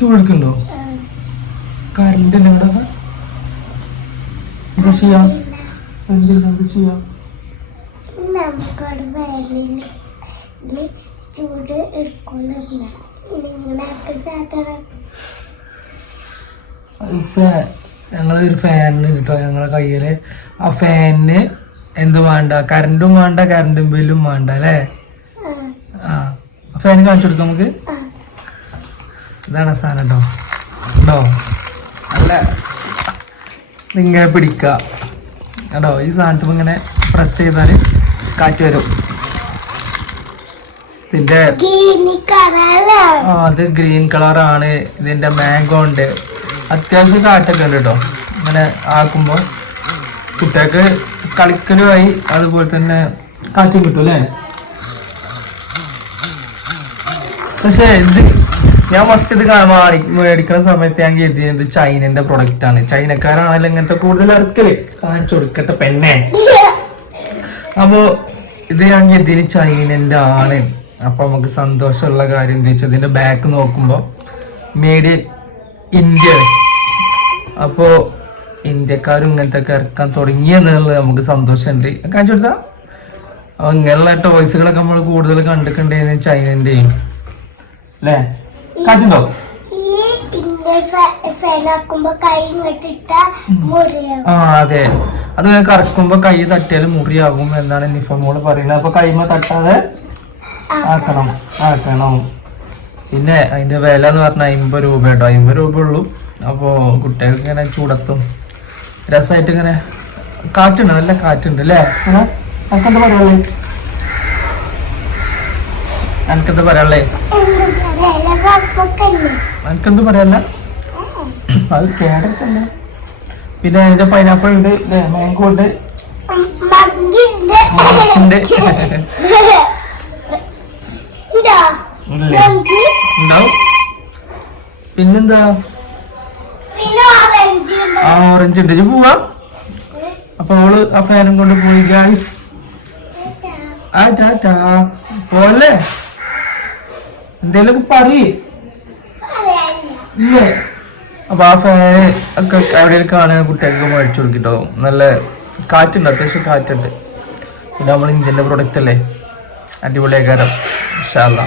ചൂടെടുക്കണ്ടോ. Current അല്ലേ ഇവിടെ എന്താ ചെയ്യാം? എന്താ ചെയ്യാം? നമുക്കവിടെ വേനലിൽ ചൂട് നിങ്ങളൊക്കെ സാധാരണ ഒരു ഫാനിന് കിട്ടോ ഞങ്ങളെ കയ്യിൽ. ആ ഫാനിന് എന്ത് വേണ്ട. കറണ്ടും വേണ്ട കറണ്ടും ബില്ലും വേണ്ട അല്ലേ? ആ. ഫാൻ കാണിച്ചു കൊടുക്കാം നമുക്ക്. ഇതാണ് സാധനം കേട്ടോ കേട്ടോ നല്ല ഇങ്ങനെ പിടിക്കുക. കേട്ടോ ഈ സാധനത്തിൽ ഇങ്ങനെ പ്രസ് ചെയ്താൽ കാറ്റ് വരും. ആ അത് ഗ്രീൻ കളറാണ് ഇതിന്റെ മാംഗോ ഉണ്ട്. അത്യാവശ്യം കാറ്റൊക്കെ ഉണ്ട് കേട്ടോ ഇങ്ങനെ ആക്കുമ്പോൾ കുട്ടികൾക്ക് കളിക്കലുമായി അതുപോലെ തന്നെ കാറ്റും കിട്ടും അല്ലേ പക്ഷേ ഇത് ഞാൻ ഫസ്റ്റ് ഇത് മേടിക്കുന്ന സമയത്ത് ഞാൻ കരുതിയത് ചൈനന്റെ പ്രൊഡക്റ്റ് ആണ്. ചൈനക്കാരാണല്ലോ ഇങ്ങനത്തെ കൂടുതൽ ഇറക്കൽ കാണിച്ചു കൊടുക്കട്ടെ പെണ്ണെ. അപ്പോ ഇത് ഞാൻ കരുതിയത് ചൈനന്റെ ആണ്. അപ്പൊ നമുക്ക് സന്തോഷമുള്ള കാര്യം എന്താ വെച്ചാൽ ഇതിന്റെ ബാക്ക് നോക്കുമ്പോ മേഡ് ഇൻ ഇന്ത്യ അപ്പോ ഇന്ത്യക്കാരും ഇങ്ങനത്തെ ഒക്കെ ഇറക്കാൻ തുടങ്ങി എന്നുള്ളത് നമുക്ക് സന്തോഷമുണ്ട്. കാണിച്ചു കൊടുത്താ? അപ്പൊ ഇങ്ങനെയുള്ള ടോയ്സുകളൊക്കെ നമ്മൾ കൂടുതൽ കണ്ടിട്ടുണ്ടെങ്കിൽ ചൈനന്റെയും അല്ലേ കാറ്റുണ്ടോ? ആ അതെ. അത് കറക്കുമ്പോ കൈ തട്ടിയാൽ മുറിയാകും എന്നാണ് നിഫമോൾ പറയുന്നത് അപ്പൊ കൈമ തട്ടാതെ ആക്കണം. ആക്കണം. പിന്നെ അതിന്റെ വില എന്ന് പറഞ്ഞാൽ അമ്പത് രൂപ കേട്ടോ. അമ്പത് രൂപ ഉള്ളൂ. അപ്പോ കുട്ടികൾക്ക് ഇങ്ങനെ ചൂടത്തും രസമായിട്ട് ഇങ്ങനെ കാറ്റുണ്ട്. നല്ല കാറ്റുണ്ട് അല്ലേ അക്കെന്താ പറയാനുള്ളേ എനിക്കെന്താ പറയാനുള്ളേ? പപ്പൊക്കല്ലേ പറയാനല്ല അത് കേടത്തന്നെ പിന്നെ അതിന്റെ പൈനാപ്പിൾ ഉണ്ട് മാങ്കോ ഉണ്ട്. പിന്നെന്താ? പിന്നെ ഓറഞ്ച് ഉണ്ട്. പോവാ. അപ്പൊ അവൾ ആ ഫാനും കൊണ്ട് പോയി ഗായ്സ് ആ ടാറ്റാ പോലെ എന്തേലൊക്കെ പറയേ. ഇല്ലേ? ഒക്കെ എവിടെയും കാണുന്ന കുട്ടികൾക്ക് മേടിച്ചു കൊടുക്കിട്ടോ. നല്ല കാറ്റുണ്ട് അത്യാവശ്യം കാറ്റുണ്ട്. പിന്നെ നമ്മൾ ഇന്ത്യന്റെ പ്രൊഡക്റ്റ് അല്ലേ? അടിപൊളിയാക്കാരം ഇഷ്ടമല്ല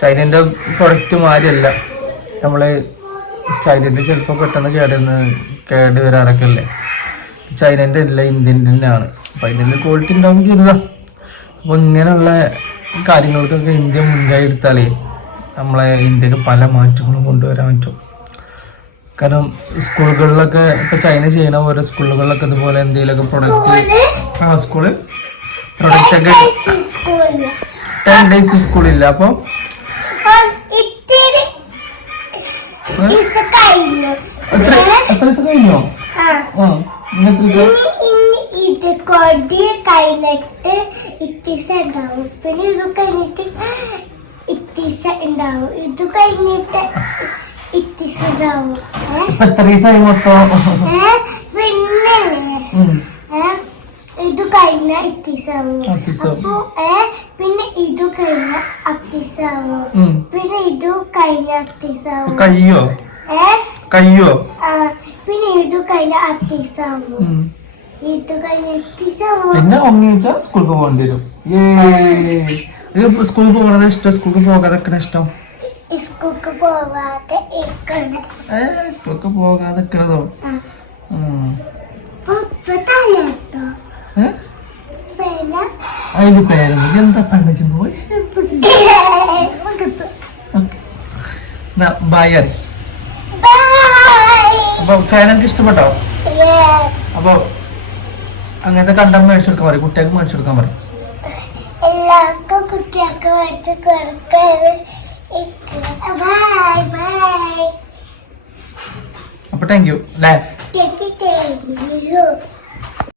ചൈനന്റെ പ്രൊഡക്റ്റ് മാതിരിയല്ല. നമ്മൾ ചൈനന്റെ ചിലപ്പോൾ പെട്ടെന്ന് കേടുന്ന് കേട് വരാറൊക്കെ അല്ലേ? ചൈനന്റെ അല്ല ഇന്ത്യന്റെ തന്നെയാണ്. അപ്പം അതിന്റെ ക്വാളിറ്റി ഉണ്ടാവും കരുതാം അപ്പോൾ ഇങ്ങനെയുള്ള കാര്യങ്ങൾക്കൊക്കെ ഇന്ത്യ മുൻകൈ എടുത്താലേ നമ്മളെ ഇന്ത്യയ്ക്ക് പല മാറ്റങ്ങളും കൊണ്ടുവരാൻ പറ്റും. കാരണം സ്കൂളുകളിലൊക്കെ ഇപ്പൊ ചൈന ചെയ്യണ ഓരോ സ്കൂളുകളിലൊക്കെ ഇതുപോലെ എന്തെങ്കിലുമൊക്കെ പ്രൊഡക്റ്റ് ആ സ്കൂൾ പ്രൊഡക്റ്റ് ഒക്കെ സ്കൂളിൽ ടെൻ ഡേയ്സ് സ്കൂളില്ല അപ്പോൾ എത്ര എത്ര ദിവസം കഴിഞ്ഞോ? ആ. നിങ്ങൾക്ക് ഇത് കൊടി കഴിഞ്ഞിട്ട് ഇത്തിസ ഉണ്ടാവും. പിന്നെ ഇത് കഴിഞ്ഞിട്ട് ഇത്തിസ ഉണ്ടാവും. ഇത് കഴിഞ്ഞിട്ട് ഇത്തിസ ഉണ്ടാവും? ഇപ്പൊ എത്ര ദിവസമായി മൊത്തം? പിന്നെ? ഇത് കഴിഞ്ഞ ഇത്തിസാവും ഇത്തിസാവും. അപ്പൊ ഏ? പിന്നെ ഇത് കഴിഞ്ഞ അത്തിസാവും ഉം. പിന്നെ ഇത് കഴിഞ്ഞ അത്തിസാവും കയ്യോ? ഏ? കയ്യോ? ആ. പിന്നെ ഇത് കഴിഞ്ഞ അത്തിസാവും ഉം. പിന്നെ ഒന്നു വെച്ചാൽ സ്കൂളിൽ പോകേണ്ടി വരും. സ്കൂളിൽ പോകണത് ഇഷ്ടം. സ്കൂളിൽ പോകാതെ ഇഷ്ടം. സ്കൂൾക്ക് ഏ സ്കൂൾക്ക് പോകാതെ പിന്നെ അതിന്റെ പേരെന്താ? എന്താ പണ്ടു പോയി? ബായ് അറി അപ്പൊ ഫാൻ എനിക്ക് ഇഷ്ടപ്പെട്ടോ അപ്പൊ അങ്ങനത്തെ കണ്ടം മേടിച്ചു കൊടുക്കാൻ പറയും. കുട്ടികൾക്ക് മേടിച്ചു കൊടുക്കാൻ പറയും. എല്ലാവർക്കും കുട്ടികൾക്ക് മേടിച്ച് അപ്പൊ താങ്ക് യു അല്ലേ.